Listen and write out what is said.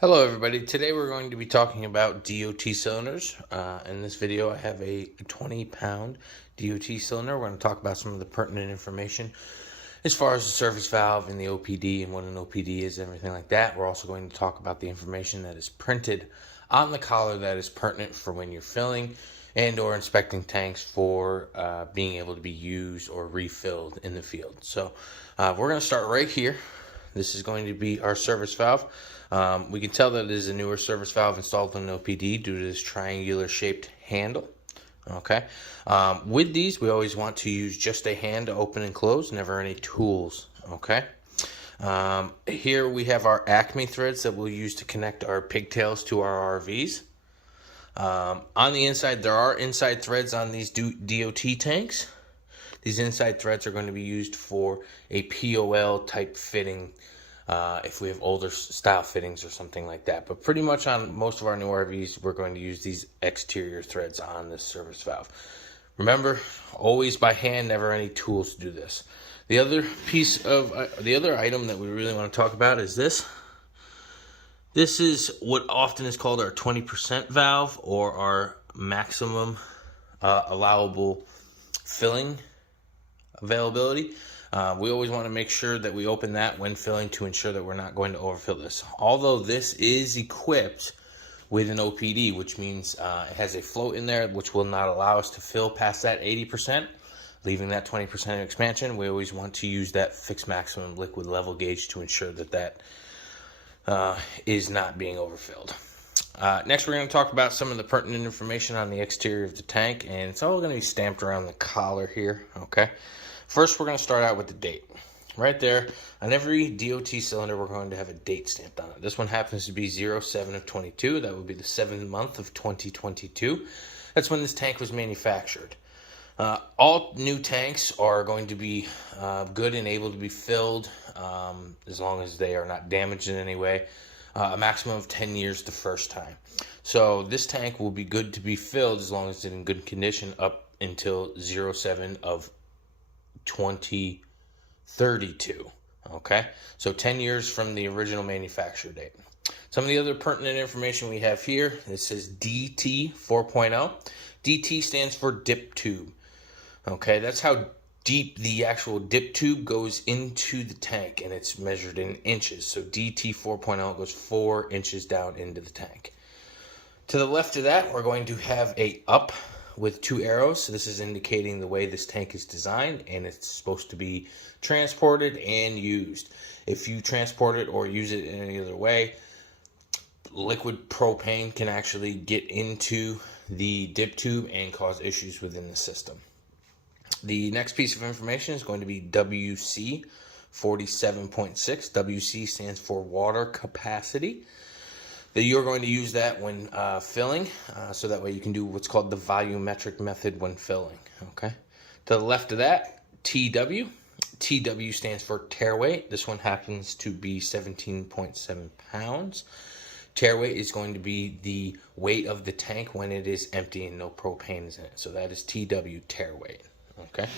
Hello everybody, today we're going to be talking about DOT cylinders. In this video I have a 20-pound DOT cylinder. We're going to talk about some of the pertinent information as far as the service valve and the OPD and what an OPD is and everything like that. We're also going to talk about the information that is printed on the collar that is pertinent for when you're filling and or inspecting tanks for being able to be used or refilled in the field. So we're going to start right here. This is going to be our service valve. We can tell that it is a newer service valve installed in an OPD due to this triangular shaped handle. Okay. With these, we always want to use just a hand to open and close, never any tools. Okay. Here we have our Acme threads that we'll use to connect our pigtails to our RVs. On the inside, there are inside threads on these DOT tanks. These inside threads are going to be used for a POL type fitting if we have older style fittings or something like that. But pretty much on most of our new RVs, we're going to use these exterior threads on this service valve. Remember, always by hand, never any tools to do this. The other piece of, the other item that we really want to talk about is this. This is what often is called our 20% valve or our maximum allowable filling availability. We always want to make sure that we open that when filling to ensure that we're not going to overfill this. Although this is equipped with an OPD, which means it has a float in there which will not allow us to fill past that 80%, leaving that 20% expansion. We always want to use that fixed maximum liquid level gauge to ensure that that is not being overfilled. Next, we're going to talk about some of the pertinent information on the exterior of the tank, and it's all going to be stamped around the collar here, okay? First, we're going to start out with the date. Right there, on every DOT cylinder, we're going to have a date stamped on it. This one happens to be 07 of 22. That would be the 7th month of 2022. That's when this tank was manufactured. All new tanks are going to be good and able to be filled as long as they are not damaged in any way. A maximum of 10 years the first time. So this tank will be good to be filled as long as it's in good condition up until 07 of 2032. Okay, so 10 years from the original manufacture date. Some of the other pertinent information we have here, it says DT 4.0. DT stands for dip tube. Okay, that's how deep the actual dip tube goes into the tank, and it's measured in inches. So DT 4.0 goes 4 inches down into the tank. To the left of that, we're going to have a up with 2 arrows. So this is indicating the way this tank is designed, and it's supposed to be transported and used. If you transport it or use it in any other way, liquid propane can actually get into the dip tube and cause issues within the system. The next piece of information is going to be WC 47.6. WC stands for water capacity. You're going to use that when filling, so that way you can do what's called the volumetric method when filling. Okay. To the left of that, TW. TW stands for tare weight. This one happens to be 17.7 pounds. Tare weight is going to be the weight of the tank when it is empty and no propane is in it. So that is TW, tare weight. Okay.